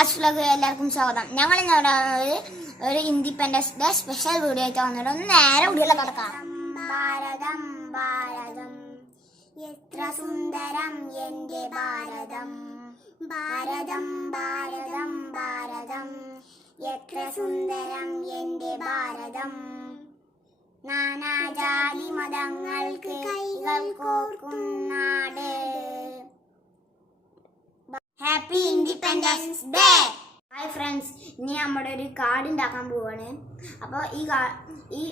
അസ്വലക്ക് എല്ലാവർക്കും സ്വാഗതം. ഞങ്ങൾ ഒരു ഇൻഡിപെൻഡൻസ് ഡേ സ്പെഷ്യൽ വീഡിയോ ആയിട്ട് വന്നിട്ട് ഒന്ന് നേരെ വീഡിയോയിലെ കിടക്കാം. ഭാരതം ഭാരതം എത്ര സുന്ദരം എന്റെ ഭാരതം, ഭാരതം ഭാരതം ഭാരതം എത്ര സുന്ദരം എന്റെ ഭാരതം. നാനാജാതി മതങ്ങൾക്ക് കൈകൾ കോർക്കും നാട്. Happy independence day. Hi friends, ഇനി നമ്മുടെ ഒരു കാർഡ് ഉണ്ടാക്കാൻ പോവാണ്. അപ്പോൾ ഈ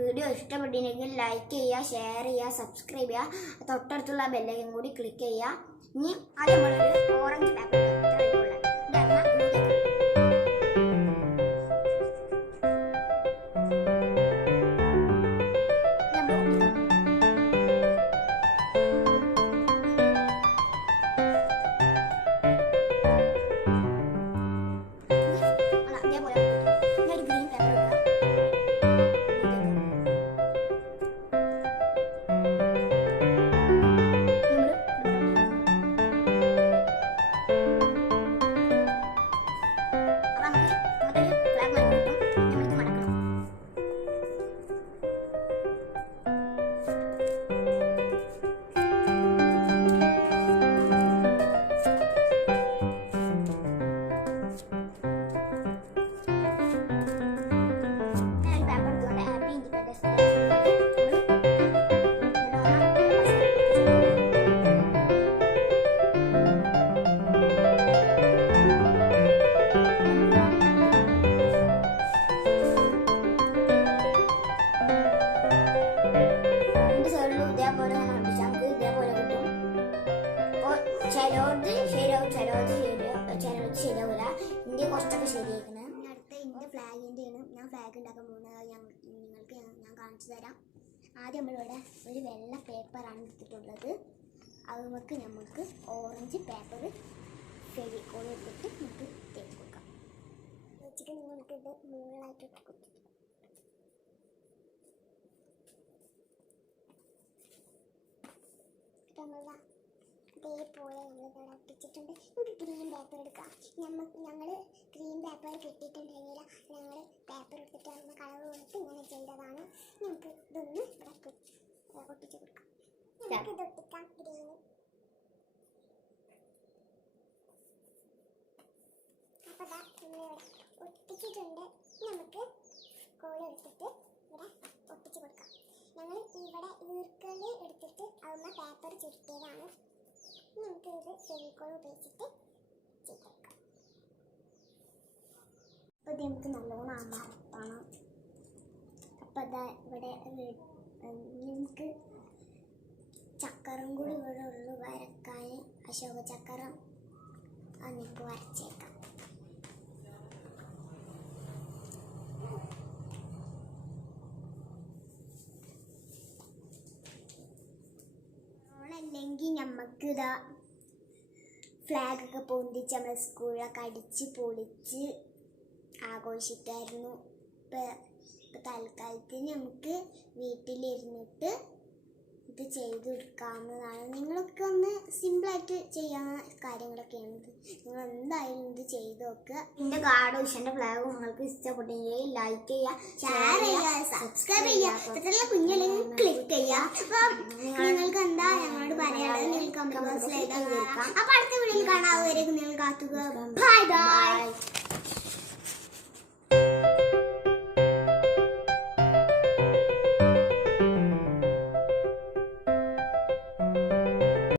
വീഡിയോ ഇഷ്ടപ്പെട്ടിട്ടുണ്ടെങ്കിൽ ലൈക്ക് ചെയ്യുക, ഷെയർ ചെയ്യുക, സബ്സ്ക്രൈബ് ചെയ്യുക, തൊട്ടടുത്തുള്ള ബെല്ലൈക്കൻ കൂടി ക്ലിക്ക് ചെയ്യുക. ഇനി അത് നമ്മളൊരു ഓറഞ്ച് പേപ്പർ ശരിയാവില്ല. ഇന്ത്യ കുറച്ചൊക്കെ ശരിയായിരിക്കണം. അടുത്ത ഇന്ത്യ ഫ്ലാഗിൻ്റെയാണ്. ഞാൻ ഫ്ലാഗ് ഉണ്ടാക്കാൻ പോകുന്നത്. നിങ്ങൾക്ക് ഞാൻ കാണിച്ചു തരാം. ആദ്യം നമ്മളിവിടെ ഒരു വെള്ള പേപ്പറാണ് എടുത്തിട്ടുള്ളത്. അത് നമുക്ക് ഓറഞ്ച് പേപ്പർ ഫെവിക്കോൾ എടുത്തിട്ട് നമുക്ക് തേച്ച് കൊടുക്കാം. വെച്ചിട്ട് നിങ്ങൾക്കിത് മുകളിലായിട്ട് ഇതേപോലെ നമ്മളിവിടെ ഒട്ടിച്ചിട്ടുണ്ട്. നമുക്ക് ഗ്രീൻ പേപ്പർ എടുക്കാം. ഞങ്ങൾ ഗ്രീൻ പേപ്പർ കിട്ടിയിട്ടുണ്ടെങ്കിൽ ഞങ്ങൾ പേപ്പർ എടുത്തിട്ട് നമ്മൾ കളർ കൊടുത്ത് ഇങ്ങനെ ചെയ്തതാണ്. നമുക്ക് ഇതൊന്ന് ഇവിടെ ഒട്ടിച്ച് കൊടുക്കാം. നമുക്കിത് ഒട്ടിക്കാം. ഗ്രീൻ അപ്പോൾ നമ്മളിവിടെ ഒട്ടിച്ചിട്ടുണ്ട്. നമുക്ക് കോൾ എടുത്തിട്ട് ഇവിടെ ഒട്ടിച്ച് കൊടുക്കാം. ഞങ്ങൾ ഇവിടെ ഈർക്കൽ എടുത്തിട്ട് അതിന് പേപ്പർ ചുരുട്ടിയതാണ്. നമുക്ക് ഇത് ഫെവിക്കോൾ ഉപയോഗിച്ചിട്ട് ചെയ്തെടുക്കാം. അപ്പോൾ ഇത് നമുക്ക് നല്ലോണം അമർത്തണം. അപ്പോൾ അതാ ഇവിടെ നമുക്ക് ചക്കരം കൂടി ഇവിടെ ഉള്ളു വരക്കാൻ. അശോക ചക്രം അത് നമുക്ക് വരച്ചേക്കാം. അല്ലെങ്കിൽ നമുക്ക് ഇതാ ഫ്ലാഗൊക്കെ പൊന്തിച്ച് നമ്മൾ സ്കൂളിലൊക്കെ അടിച്ച് പൊളിച്ച് ആഘോഷിക്കായിരുന്നു. ഇപ്പം തൽക്കാലത്തിന് നമുക്ക് വീട്ടിലിരുന്നിട്ട് ഇത് ചെയ്ത് കൊടുക്കാവുന്നതാണ്. നിങ്ങളൊക്കെ ഒന്ന് സിമ്പിളായിട്ട് ചെയ്യാവുന്ന കാര്യങ്ങളൊക്കെയാണ് ഇത്. നിങ്ങൾ എന്തായാലും ഇത് ചെയ്ത് നോക്കുക. എൻ്റെ കാർഡ് ഉഷൻ്റെ ഫ്ലാഗും നിങ്ങൾക്ക് ഇഷ്ടപ്പെട്ടെങ്കിൽ ലൈക്ക് ചെയ്യുക, ഷെയർ ചെയ്യുക, സബ്സ്ക്രൈബ് ചെയ്യുക, ഇത്രയുള്ള കുഞ്ഞില്ലെങ്കിൽ ക്ലിക്ക് ചെയ്യുക. അപ്പം നിങ്ങൾക്ക് എന്താ ഞങ്ങളോട് പറയാനുള്ളത് നിങ്ങൾക്ക് കമന്റ് ബോക്സിൽ എഴുതാം. അപ്പം അടുത്ത വീഡിയോയിൽ കാണാവുന്നവരേക്കും നിങ്ങൾ കാത്തുക. Bye bye.